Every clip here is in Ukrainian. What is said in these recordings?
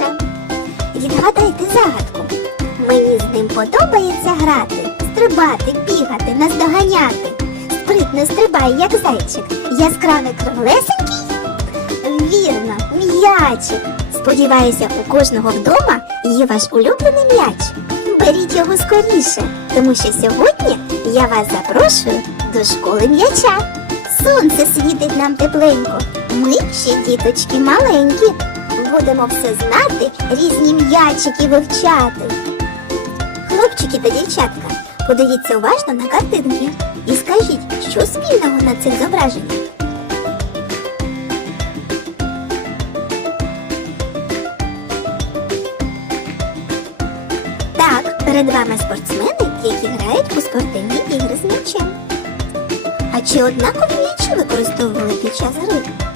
скоріше. Відгадайте загадку. Мені з ним подобається грати, стрибати, бігати, наздоганяти. Спритно стрибає, як зайчик. Яскравий круглесенький. Вірно, м'ячик. Сподіваюся, у кожного вдома є ваш улюблений м'яч. Беріть його скоріше, тому що сьогодні я вас запрошую до школи м'яча. Сонце світить нам тепленько. Ми ще діточки маленькі. Будемо все знати, різні м'ячики вивчати. Хлопчики та дівчатка, подивіться уважно на картинки і скажіть, що спільного на цих зображеннях. Так, перед вами спортсмени, які грають у спортивні ігри з м'ячем. А чи однакові м'ячі використовували під час гри?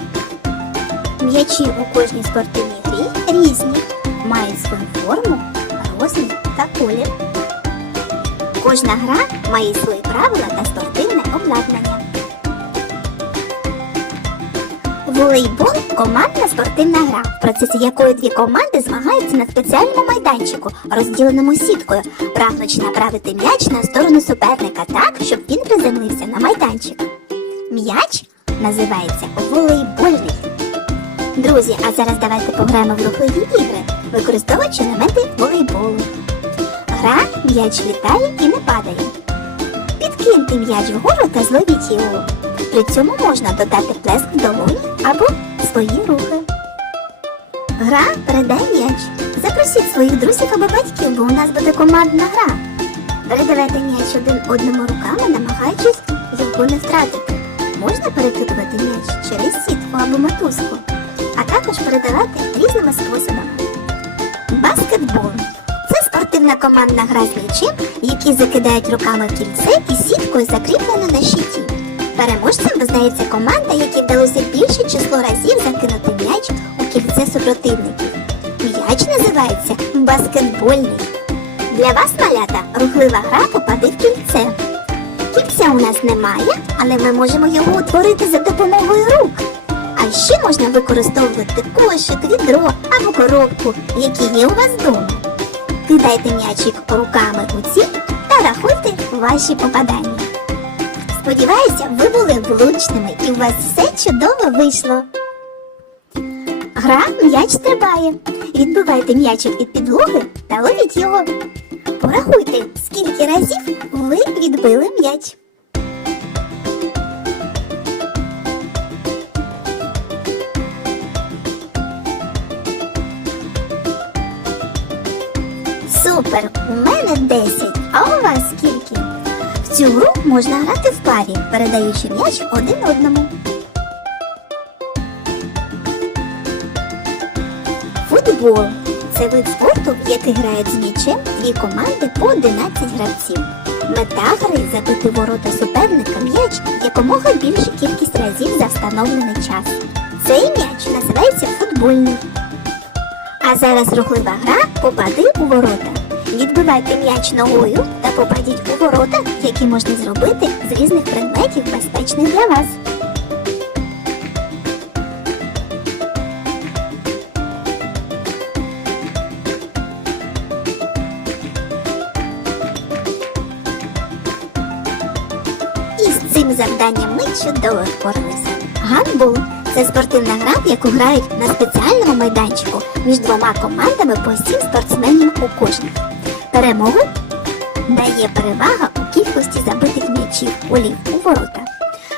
М'ячі у кожній спортивній грі різні, мають свою форму, розмір та колір. Кожна гра має свої правила та спортивне обладнання. Волейбол командна спортивна гра, в процесі якої дві команди змагаються на спеціальному майданчику, розділеному сіткою, прагнучи направити м'яч на сторону суперника так, щоб він приземлився на майданчик. М'яч називається волейбольний. Друзі, а зараз давайте пограємо в рухливі ігри, використовуючи елементи волейболу. Гра м'яч літає і не падає. Підкиньте м'яч вгору та зловіть його. При цьому можна додати плеск в долоні або свої рухи. Гра передай м'яч. Запросіть своїх друзів або батьків, бо у нас буде командна гра. Передавайте м'яч один одному руками, намагаючись його не втратити. Можна перекидувати м'яч через сітку або мотузку, а також передавати різними способами. Баскетбол це спортивна командна гра з м'ячем, які закидають руками кільце і сіткою закріплено на щиті. Переможцем визнається команда, якій вдалося більше число разів закинути м'яч у кільце супротивників. М'яч називається баскетбольний. Для вас, малята, рухлива гра попади в кільце. Кільця у нас немає, але ми можемо його утворити за допомогою рук. А ще можна використовувати кошик, відро або коробку, які є у вас вдома. Кидайте м'ячик руками у ціль та рахуйте ваші попадання. Сподіваюся, ви були влучними і у вас все чудово вийшло. Гра м'яч стрибає. Відбивайте м'ячик від підлоги та ловіть його. Порахуйте, скільки разів ви відбили м'яч. Супер! У мене 10, а у вас скільки? В цю гру можна грати в парі, передаючи м'яч один одному. Футбол це вид спорту, в який грають з м'ячем дві команди по 11 гравців. Мета гри забити ворота суперника м'яч якомога більшу кількість разів за встановлений час. Цей м'яч називається футбольний. А зараз рухлива гра попади у ворота. Відбивайте м'яч ногою та попадіть у ворота, які можна зробити з різних предметів, безпечних для вас. І з цим завданням ми чудово впоралися. Гандбол це спортивна гра, в яку грають на спеціальному майданчику між двома командами по сім спортсменів у кожній. Перемогу дає перевага у кількості забитих м'ячів голів у ворота.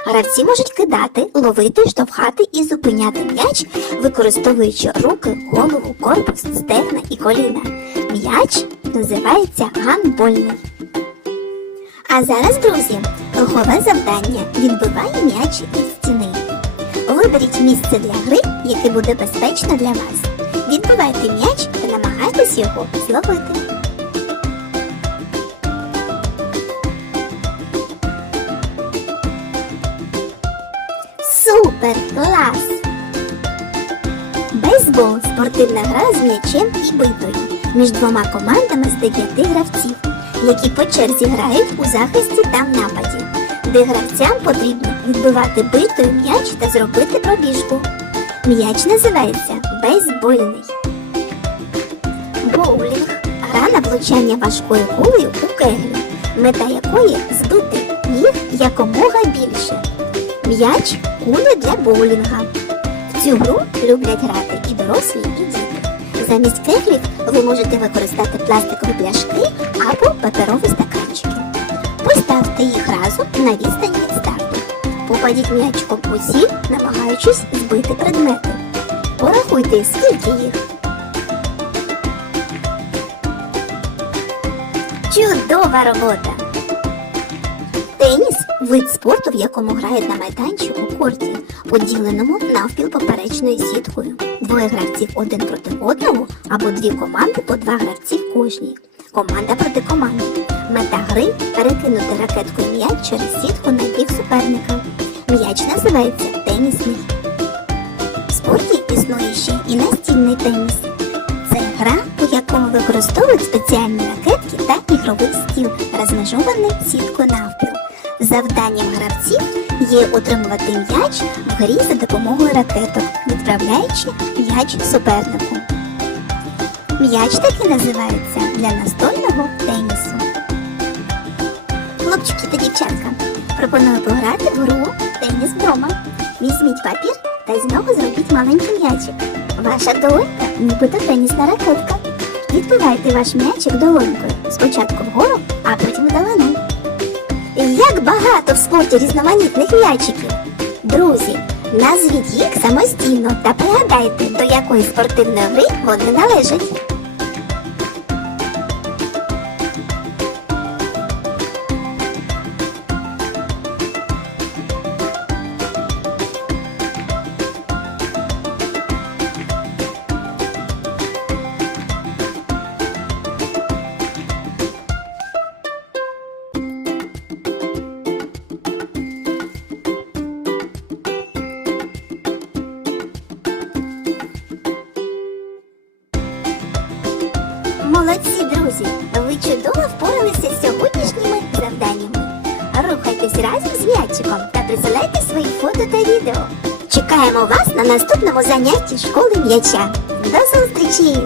Гравці можуть кидати, ловити, штовхати і зупиняти м'яч, використовуючи руки, голову, корпус, стегна і коліна. М'яч називається гандбольний. А зараз, друзі, рухове завдання відбиває м'яч стіни. Виберіть місце для гри, яке буде безпечно для вас. Відбивайте м'яч та намагайтесь його зловити. Супер! Клас! Бейсбол спортивна гра з м'ячем і битою між двома командами з дев'яти гравців, які по черзі грають у захисті та нападі, де гравцям потрібно відбивати битою м'яч та зробити пробіжку. М'яч називається бейсбольний. Боулінг гра на влучання важкою кулею у кеглю, мета якої збити їх якомога більше. М'яч куля для боулінга. В цю гру люблять грати і дорослі, і діти. Замість кеглів ви можете використати пластикові пляшки або паперові стаканчики. Поставте їх разом на відстані від старту. Попадіть м'ячком у ціль, намагаючись збити предмети. Порахуйте, скільки їх. Чудова робота! Теніс вид спорту, в якому грають на майданчику корті, поділеному навпіл поперечною сіткою. Двоє гравців один проти одного або дві команди по два гравці в кожній. Команда проти команди. Мета гри перекинути ракеткою м'яч через сітку на бік суперника. М'яч називається тенісний. В спорті існує ще і настільний теніс. Це гра, у якому використовують спеціальні ракетки та ігровий стіл, розмежований сіткою навпіл. Завданням гравців є утримувати м'яч в грі за допомогою ракеток, відправляючи м'яч супернику. М'яч таки називається для настольного тенісу. Хлопчики та дівчатка, пропоную пограти в гру теніс вдома. Візьміть папір та з нього зробіть маленький м'ячик. Ваша долонька нібито тенісна ракетка. Відбивайте ваш м'ячик долонькою. Спочатку вгору, а потім вдалину. Як багато в спорті різноманітних м'ячиків. Друзі, назвіть їх самостійно та пригадайте, до якої спортивної гри вони належать. Рухайтесь разом з м'ячиком та присилайте свої фото та відео. Чекаємо вас на наступному занятті школи м'яча. До зустрічі!